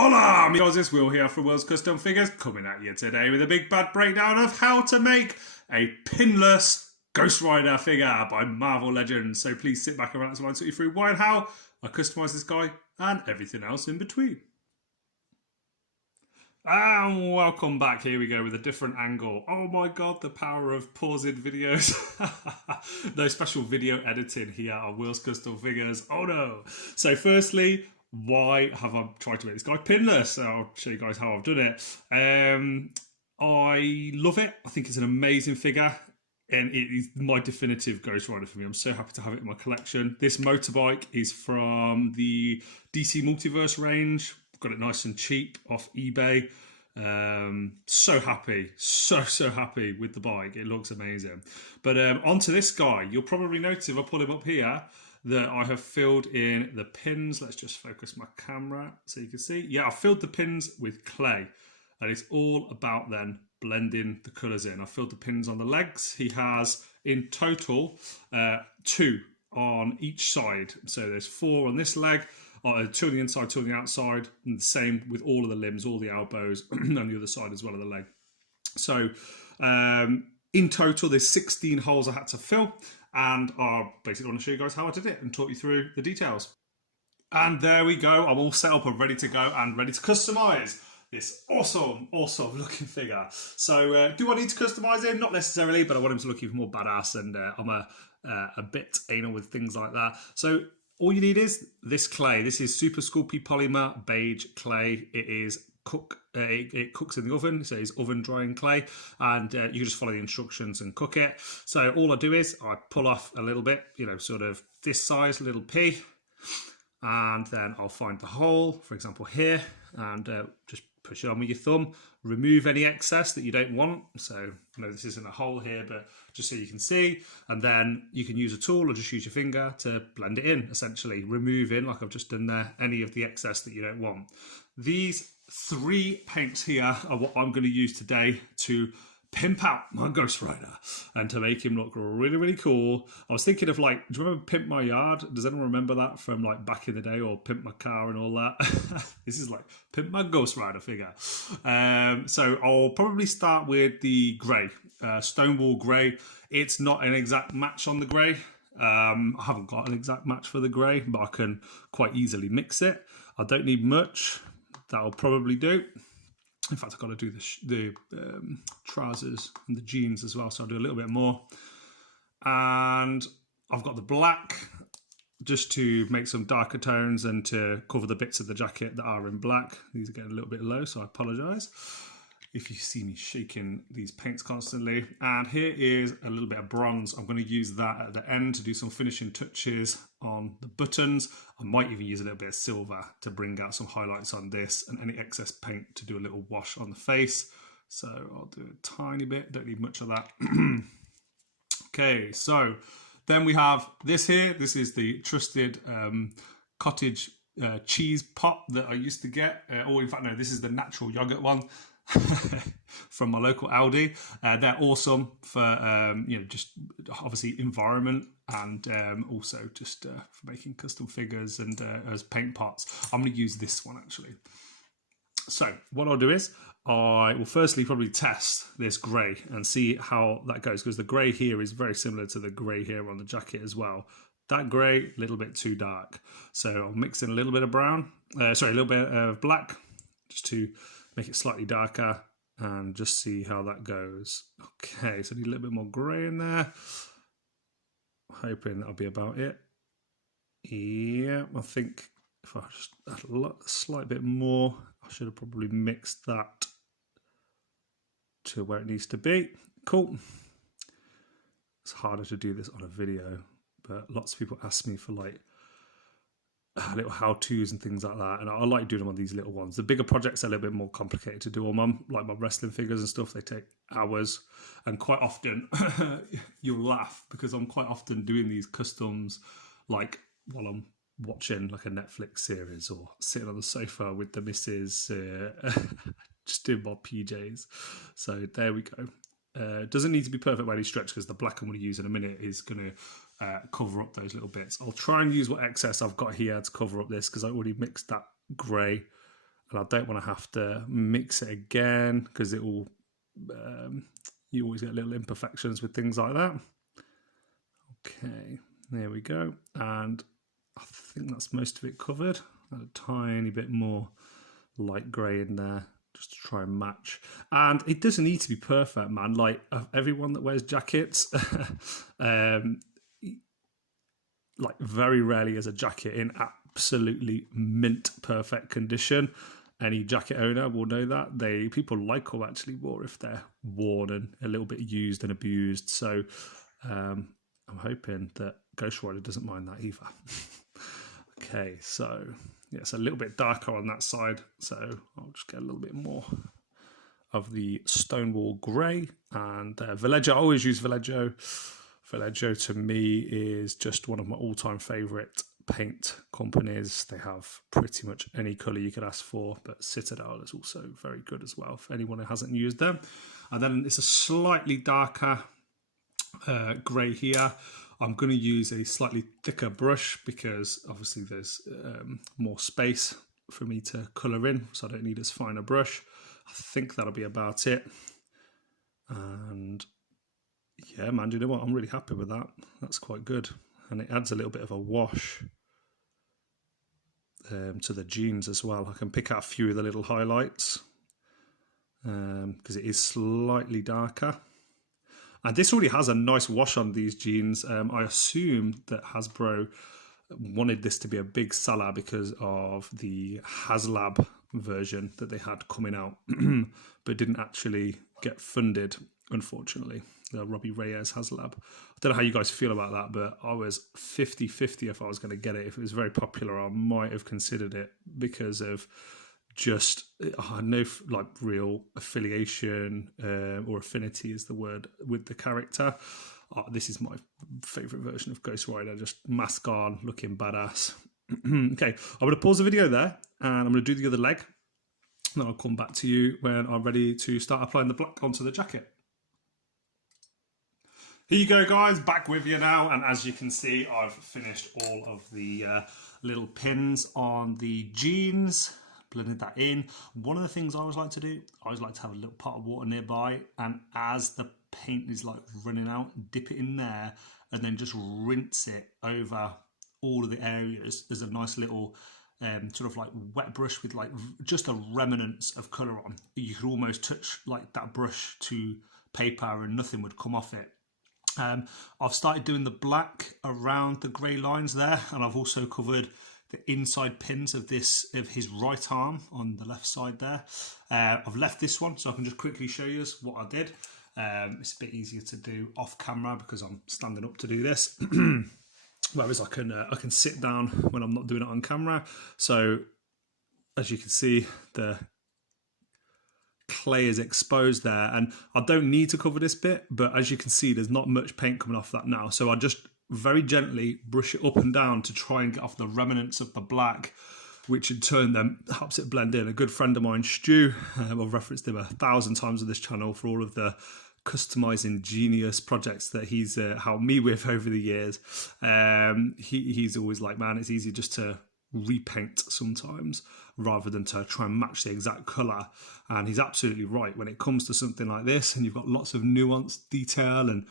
Hola amigos, it's Will here from Will's Custom Figures, coming at you today with a big bad breakdown of how to make a pinless Ghost Rider figure by Marvel Legends. So please sit back and relax while I talk you through why and how I customise this guy and everything else in between. And welcome back. Here we go with a different angle. Oh my god, the power of pausing videos. No special video editing here on Will's Custom Figures. Oh no. So firstly, why have I tried to make this guy pinless? I'll show you guys how I've done it. I love it. I think it's an amazing figure. And it is my definitive Ghost Rider for me. I'm so happy to have it in my collection. This motorbike is from the DC Multiverse range. Got it nice and cheap off eBay. So happy, so happy with the bike. It looks amazing. But onto this guy. You'll probably notice if I pull him up here that I have filled in the pins. Let's just focus my camera so you can see. Yeah, I filled the pins with clay. And it's all about then blending the colours in. I filled the pins on the legs. He has in total 2 on each side. So there's 4 on this leg. 2 on the inside, 2 on the outside, and the same with all of the limbs, all the elbows, on the other side as well of the leg. So in total, there's 16 holes I had to fill, and I basically want to show you guys how I did it and talk you through the details. And there we go. I'm all set up and ready to go and ready to customise this awesome looking figure. So do I need to customise him? Not necessarily, but I want him to look even more badass, and I'm a bit anal with things like that. So all you need is this clay. This is Super Sculpey Polymer Beige Clay. It is it cooks in the oven, so it's oven drying clay, and you can just follow the instructions and cook it. So all I do is I pull off a little bit, sort of this size little P, and then I'll find the hole, for example here, and just push it on with your thumb. Remove any excess that you don't want. So this isn't a hole here, but just so you can see. And then you can use a tool or just use your finger to blend it in, essentially. Removing, like I've just done there, any of the excess that you don't want. These 3 paints here are what I'm going to use today to pimp out my Ghost Rider and to make him look really cool. I was thinking of do you remember Pimp My Yard? Does anyone remember that from back in the day, or Pimp My Car and all that? This is Pimp My Ghost Rider figure. So I'll probably start with the grey, Stonewall Grey. It's not an exact match on the grey. I haven't got an exact match for the grey, but I can quite easily mix it. I don't need much. That'll probably do. In fact, I've got to do the trousers and the jeans as well, so I'll do a little bit more. And I've got the black, just to make some darker tones and to cover the bits of the jacket that are in black. These are getting a little bit low, so I apologise if you see me shaking these paints constantly. And here is a little bit of bronze. I'm going to use that at the end to do some finishing touches on the buttons. I might even use a little bit of silver to bring out some highlights on this, and any excess paint to do a little wash on the face. So I'll do a tiny bit, don't need much of that. Okay, so then we have this here. This is the trusted cottage cheese pot that I used to get. Or in fact, no, this is the natural yogurt one. From my local Aldi. They're awesome for just obviously environment, and also just for making custom figures and as paint pots. I'm going to use this one actually. So what I'll do is I will firstly probably test this grey and see how that goes, because the grey here is very similar to the grey here on the jacket as well. That grey, a little bit too dark, so I'll mix in a little bit of brown, a little bit of black, just to make it slightly darker and just see how that goes. Okay, so I need a little bit more grey in there. Hoping that'll be about it. Yeah, I think if I just add a slight bit more, I should have probably mixed that to where it needs to be. Cool. It's harder to do this on a video, but lots of people ask me for little how-tos and things like that, and I like doing them on these little ones. The bigger projects are a little bit more complicated to do on them, like my wrestling figures and stuff. They take hours, and quite often you'll laugh because I'm quite often doing these customs while I'm watching a Netflix series or sitting on the sofa with the missus, just doing my PJs. So there we go. Doesn't need to be perfect by any stretch, because the black I'm going to use in a minute is going to cover up those little bits. I'll try and use what excess I've got here to cover up this, because I already mixed that grey and I don't want to have to mix it again because it will, you always get little imperfections with things like that. Okay, there we go. And I think that's most of it covered. A tiny bit more light grey in there just to try and match. And it doesn't need to be perfect, man. Like everyone that wears jackets, like very rarely is a jacket in absolutely mint perfect condition. Any jacket owner will know that. People like them actually more if they're worn and a little bit used and abused. So I'm hoping that Ghost Rider doesn't mind that either. Okay, so yeah, it's a little bit darker on that side. So I'll just get a little bit more of the Stonewall Grey. And Vallejo, I always use Vallejo. Vallejo to me is just one of my all-time favourite paint companies. They have pretty much any colour you could ask for, but Citadel is also very good as well for anyone who hasn't used them. And then it's a slightly darker grey here. I'm going to use a slightly thicker brush because obviously there's more space for me to colour in, so I don't need as fine a brush. I think that'll be about it. And yeah, man, do you know what? I'm really happy with that. That's quite good. And it adds a little bit of a wash to the jeans as well. I can pick out a few of the little highlights because it is slightly darker. And this already has a nice wash on these jeans. I assume that Hasbro wanted this to be a big seller because of the Haslab version that they had coming out, but didn't actually get funded, unfortunately. Robbie Reyes Haslab. I don't know how you guys feel about that, but I was 50-50 if I was going to get it. If it was very popular, I might have considered it because of just no like real affiliation or affinity is the word with the character. This is my favourite version of Ghost Rider, just mask on, looking badass. Okay, I'm going to pause the video there and I'm going to do the other leg. Then I'll come back to you when I'm ready to start applying the black onto the jacket. Here you go, guys, back with you now, and as you can see, I've finished all of the little pins on the jeans, blended that in. One of the things I always like to do, I always like to have a little pot of water nearby, and as the paint is like running out, dip it in there, and then just rinse it over all of the areas. There's a nice little sort of like wet brush with like just a remnants of colour on. You could almost touch like that brush to paper and nothing would come off it. I've started doing the black around the grey lines there, and I've also covered the inside pins of his right arm on the left side there. I've left this one so I can just quickly show you what I did. It's a bit easier to do off camera because I'm standing up to do this. Whereas I can sit down when I'm not doing it on camera. So as you can see, the clay is exposed there, and I don't need to cover this bit, but as you can see, there's not much paint coming off that now. So I just very gently brush it up and down to try and get off the remnants of the black, which in turn then helps it blend in. A good friend of mine, Stu, I've referenced him 1,000 times on this channel for all of the customizing genius projects that he's helped me with over the years. He's always like, man, it's easy just to repaint sometimes rather than to try and match the exact colour. And he's absolutely right. When it comes to something like this and you've got lots of nuanced detail and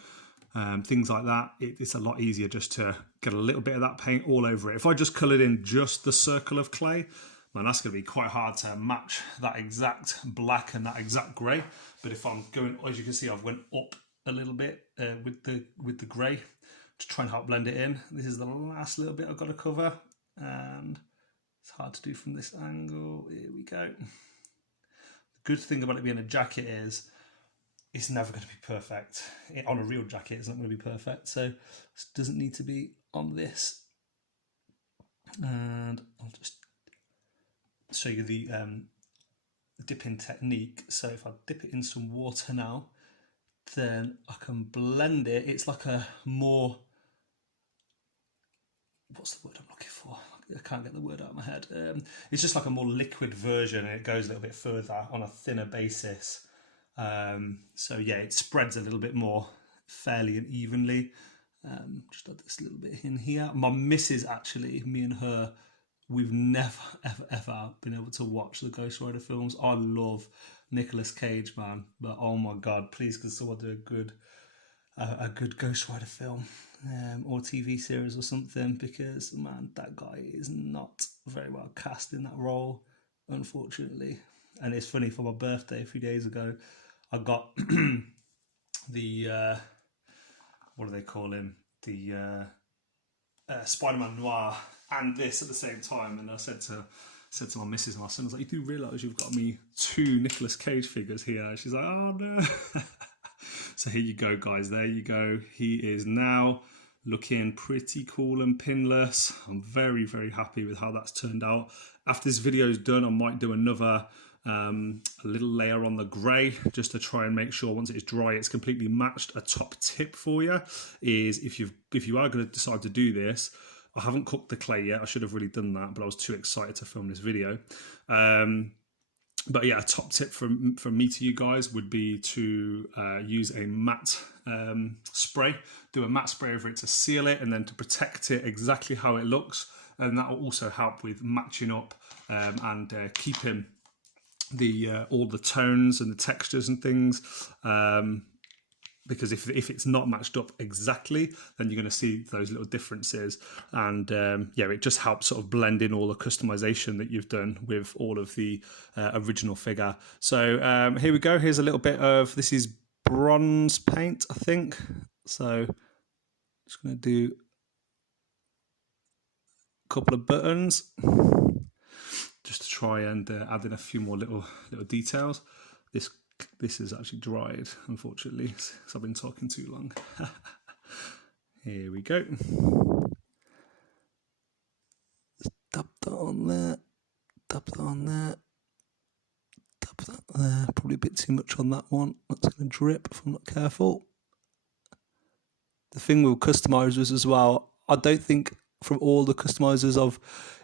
things like that, it's a lot easier just to get a little bit of that paint all over it. If I just coloured in just the circle of clay, man, that's going to be quite hard to match that exact black and that exact grey. But if I'm going, as you can see, I've went up a little bit with the grey to try and help blend it in. This is the last little bit I've got to cover, and it's hard to do from this angle. Here we go. The good thing about it being a jacket is it's never going to be perfect. On a real jacket, it's not going to be perfect. So it doesn't need to be on this. And I'll just show you the dipping technique. So if I dip it in some water now, then I can blend it. It's like a more, what's the word I'm looking for? I can't get the word out of my head. It's just like a more liquid version, and it goes a little bit further on a thinner basis. So yeah, it spreads a little bit more fairly and evenly. Just add this little bit in here. My missus, actually, me and her we've never, ever been able to watch the Ghost Rider films. I love Nicolas Cage, man, but oh my God, please can someone do a good Ghost Rider film or TV series or something, because, man, that guy is not very well cast in that role, unfortunately. And it's funny, for my birthday a few days ago, I got the what do they call him? The Spiderman Noir and this at the same time. And I said to my missus and my son, I was like, you do realise you've got me 2 Nicolas Cage figures here? She's like, oh no. So here you go, guys. There you go. He is now looking pretty cool and pinless. I'm very, very happy with how that's turned out. After this video is done, I might do another a little layer on the grey, just to try and make sure once it's dry it's completely matched. A top tip for you is, if you are going to decide to do this, I haven't cooked the clay yet. I should have really done that, but I was too excited to film this video. But yeah, a top tip from me to you guys would be to use a matte spray. Do a matte spray over it to seal it and then to protect it exactly how it looks. And that will also help with matching up and keeping all the tones and the textures and things. Because if it's not matched up exactly, then you're going to see those little differences. And yeah, it just helps sort of blend in all the customization that you've done with all of the original figure. So here we go. Here's a little bit of, this is bronze paint, I think. So just going to do a couple of buttons just to try and add in a few more little details. This is actually dried, unfortunately, because I've been talking too long. Here we go. Just dab that on there, dab that on there, dab that there. Probably a bit too much on that one. That's going to drip if I'm not careful. The thing with customizers as well, I don't think from all the customizers I've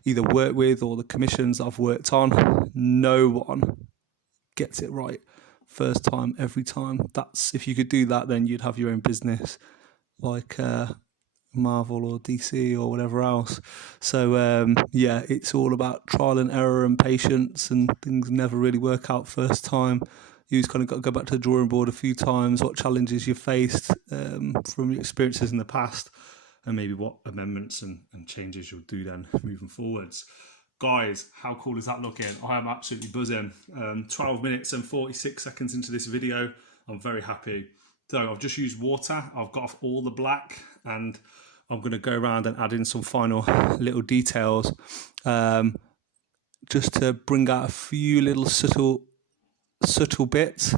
either worked with or the commissions I've worked on, no one gets it right first time, every time. That's, if you could do that, then you'd have your own business like Marvel or DC or whatever else. So yeah, it's all about trial and error and patience, and things never really work out first time. You've kind of got to go back to the drawing board a few times, what challenges you've faced from your experiences in the past, and maybe what amendments and changes you'll do then moving forwards. Guys, how cool is that looking? I am absolutely buzzing. 12 minutes and 46 seconds into this video. I'm very happy. So I've just used water. I've got off all the black, and I'm going to go around and add in some final little details just to bring out a few little subtle bits.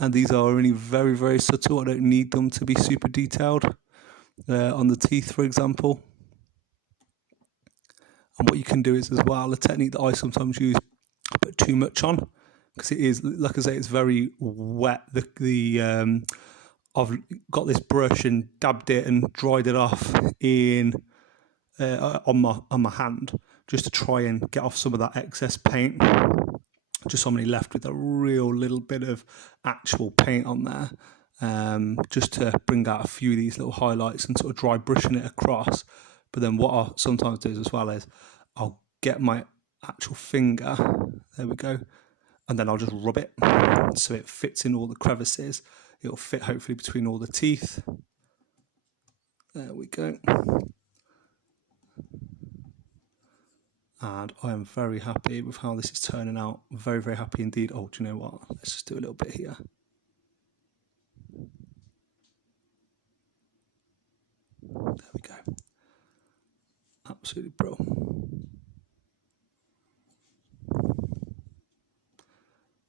And these are only very, very subtle. I don't need them to be super detailed. On the teeth, for example. And what you can do is, as well, a technique that I sometimes use, I put too much on, because it is, like I say, it's very wet. I've got this brush and dabbed it and dried it off in on my hand, just to try and get off some of that excess paint. Just so I'm only left with a real little bit of actual paint on there, just to bring out a few of these little highlights and sort of dry brushing it across. But then what I sometimes do as well is I'll get my actual finger, there we go, and then I'll just rub it so it fits in all the crevices. It'll fit hopefully between all the teeth. There we go. And I am very happy with how this is turning out. Very, very happy indeed. Oh, do you know what? Let's just do a little bit here. There we go. Absolutely bro.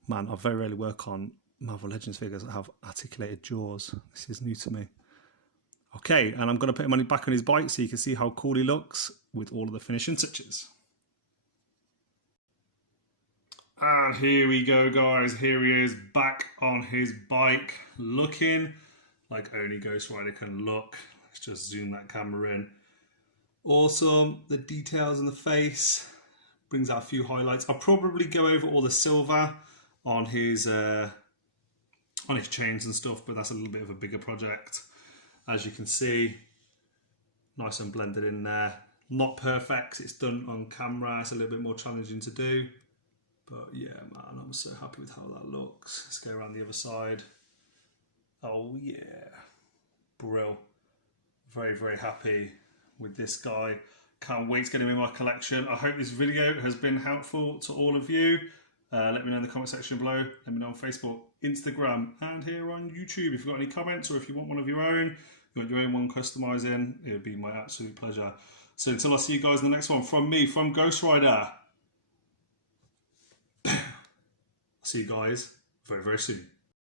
Man, I very rarely work on Marvel Legends figures that have articulated jaws. This is new to me. Okay, and I'm going to put him back on his bike so you can see how cool he looks with all of the finishing touches. And here we go, guys. Here he is, back on his bike, looking like only Ghost Rider can look. Let's just zoom that camera in. Awesome. The details in the face brings out a few highlights. I'll probably go over all the silver on his chains and stuff, but that's a little bit of a bigger project. As you can see, nice and blended in there. Not perfect. It's done on camera. It's a little bit more challenging to do. But yeah, man, I'm so happy with how that looks. Let's go around the other side. Oh yeah. Brill. Very, very happy with this guy. Can't wait to get him in my collection. I hope this video has been helpful to all of you. Let me know in the comment section below. Let me know on Facebook, Instagram, and here on YouTube. If you've got any comments or if you want one of your own, you want your own one customizing, it would be my absolute pleasure. So until I see you guys in the next one, from me, from Ghost Rider, I'll see you guys very, very soon.